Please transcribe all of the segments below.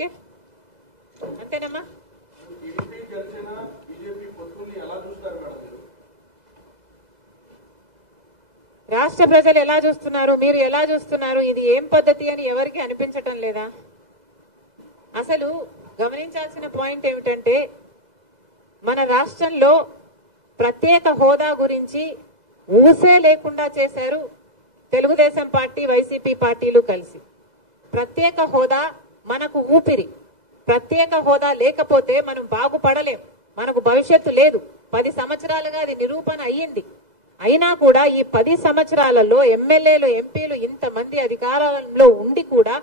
Okay అంతేనమ్మా. రాష్ట్ర ప్రజలు ఎలా చూస్తున్నారు, మీరు ఎలా చూస్తున్నారు, ఇది ఏం పద్ధతి అని ఎవరికి అనిపించటం లేదా? అసలు గమనించాల్సిన పాయింట్ ఏమిటంటే మన రాష్ట్రంలో ప్రత్యేక హోదా గురించి ఊసే లేకుండా చేశారు తెలుగుదేశం పార్టీ వైసీపీ పార్టీలు కలిసి. ప్రత్యేక హోదా మనకు ఊపిరి. ప్రత్యేక హోదా లేకపోతే మనం బాగుపడలేం, మనకు భవిష్యత్తు లేదు. 10 సంవత్సరాలుగా అది నిరూపణ అయ్యింది. అయినా కూడా ఈ 10 సంవత్సరాలలో ఎమ్మెల్యేలు ఎంపీలు ఇంతమంది అధికారంలో ఉండి కూడా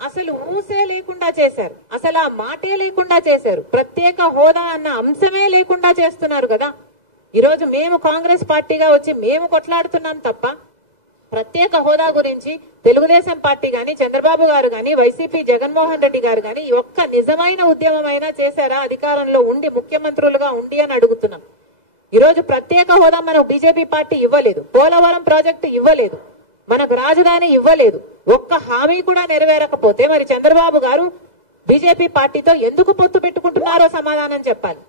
అసలు ఊసే లేకుండా చేశారు, అసలు ఆ మాటే లేకుండా చేశారు. ప్రత్యేక హోదా అన్న అంశమే లేకుండా చేస్తున్నారు కదా. ఈరోజు మేము కాంగ్రెస్ పార్టీగా వచ్చి మేము కొట్లాడుతున్నాం తప్ప ప్రత్యేక హోదా గురించి తెలుగుదేశం పార్టీ గాని, చంద్రబాబు గారు గాని, వైసీపీ జగన్మోహన్ రెడ్డి గారు గాని ఒక్క నిజమైన ఉద్యమమైనా చేశారా అధికారంలో ఉండి, ముఖ్యమంత్రులుగా ఉండి అని అడుగుతున్నాం. ఈరోజు ప్రత్యేక హోదా మనకు బీజేపీ పార్టీ ఇవ్వలేదు, పోలవరం ప్రాజెక్టు ఇవ్వలేదు, మనకు రాజధాని ఇవ్వలేదు. ఒక్క హామీ కూడా నెరవేరకపోతే మరి చంద్రబాబు గారు బీజేపీ పార్టీతో ఎందుకు పొత్తు పెట్టుకుంటున్నారో సమాధానం చెప్పాలి.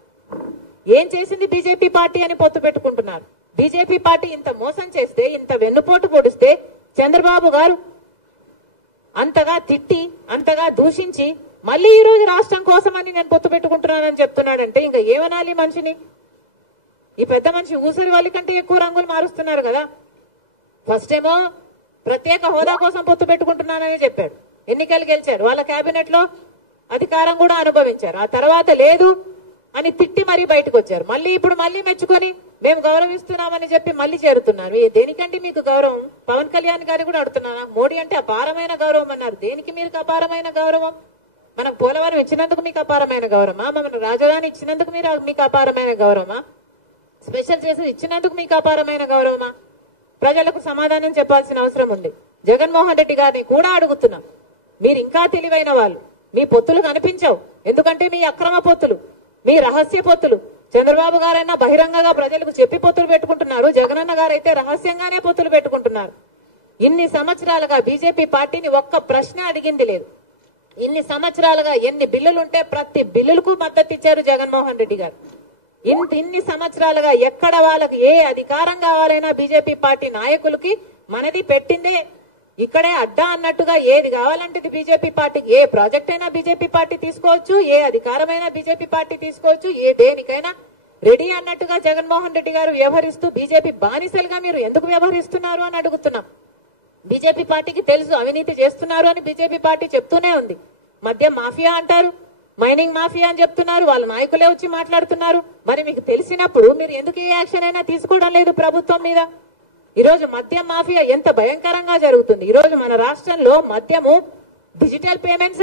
ఏం చేసింది బీజేపీ పార్టీ అని పొత్తు పెట్టుకుంటున్నారు? బీజేపీ పార్టీ ఇంత మోసం చేస్తే, ఇంత వెన్నుపోటు పొడిస్తే చంద్రబాబు గారు అంతగా తిట్టి, అంతగా దూషించి మళ్ళీ ఈ రోజు రాష్ట్రం కోసమని నేను పొత్తు పెట్టుకుంటున్నానని చెప్తున్నాడంటే ఇంకా ఏమనాలి మనిషిని? ఈ పెద్ద మనిషి ఊసరి వాళ్ళ కంటే ఎక్కువ రంగులు మారుస్తున్నారు కదా. ఫస్ట్ ఏమో ప్రత్యేక హోదా కోసం పొత్తు పెట్టుకుంటున్నానని చెప్పాడు, ఎన్నికలు గెలిచారు, వాళ్ళ కేబినెట్ లో అధికారం కూడా అనుభవించారు. ఆ తర్వాత లేదు అని తిట్టి మరీ బయటకు వచ్చారు. మళ్ళీ ఇప్పుడు మళ్ళీ మెచ్చుకొని మేము గౌరవిస్తున్నామని చెప్పి మళ్ళీ చేరుతున్నారు. దేనికంటే మీకు గౌరవం? పవన్ కళ్యాణ్ గారు కూడా అడుగుతున్నాను, మోడీ అంటే అపారమైన గౌరవం అన్నారు. దేనికి మీకు అపారమైన గౌరవం? మనకు పోలవరం ఇచ్చినందుకు మీకు అపారమైన గౌరవమా? మన రాజధాని ఇచ్చినందుకు మీకు అపారమైన గౌరవమా? స్పెషల్ చేసి ఇచ్చినందుకు మీకు అపారమైన గౌరవమా? ప్రజలకు సమాధానం చెప్పాల్సిన అవసరం ఉంది. జగన్మోహన్ రెడ్డి గారిని కూడా అడుగుతున్నాం, మీరు ఇంకా తెలివైన వాళ్ళు, మీ పొత్తులు కనిపించవు. ఎందుకంటే మీ అక్రమ పొత్తులు, మీ రహస్య పొత్తులు. చంద్రబాబు గారైనా బహిరంగంగా ప్రజలకు చెప్పి పొత్తులు పెట్టుకుంటున్నారు, జగనన్న గారైతే రహస్యంగానే పొత్తులు పెట్టుకుంటున్నారు. ఇన్ని సంవత్సరాలుగా బీజేపీ పార్టీని ఒక్క ప్రశ్న అడిగింది లేదు. ఇన్ని సంవత్సరాలుగా ఎన్ని బిల్లులుంటే ప్రతి బిల్లులకు మద్దతు ఇచ్చారు జగన్మోహన్ రెడ్డి గారు. ఇన్ని సంవత్సరాలుగా ఎక్కడ వాళ్ళకి ఏ అధికారం కావాలైనా బీజేపీ పార్టీ నాయకులకి మనది పెట్టిందే, ఇక్కడే అడ్డా అన్నట్టుగా ఏది కావాలంటే బీజేపీ పార్టీకి, ఏ ప్రాజెక్ట్ అయినా బీజేపీ పార్టీ తీసుకోవచ్చు, ఏ అధికారమైనా బీజేపీ పార్టీ తీసుకోవచ్చు, ఏ దేనికైనా రెడీ అన్నట్టుగా జగన్మోహన్ రెడ్డి గారు వ్యవహరిస్తూ బీజేపీ బానిసలుగా మీరు ఎందుకు వ్యవహరిస్తున్నారు అని అడుగుతున్నాం. బీజేపీ పార్టీకి తెలుసు అవినీతి చేస్తున్నారు అని బీజేపీ పార్టీ చెప్తూనే ఉంది. మద్యం మాఫియా అంటారు, మైనింగ్ మాఫియా అని చెప్తున్నారు, వాళ్ళ నాయకులే వచ్చి మాట్లాడుతున్నారు. మరి మీకు తెలిసినప్పుడు మీరు ఎందుకు ఏ యాక్షన్ అయినా తీసుకోవడం లేదు ప్రభుత్వం మీద? ఈరోజు మద్యం మాఫియా ఎంత భయంకరంగా జరుగుతుంది. ఈరోజు మన రాష్ట్రంలో మద్యము డిజిటల్ పేమెంట్స్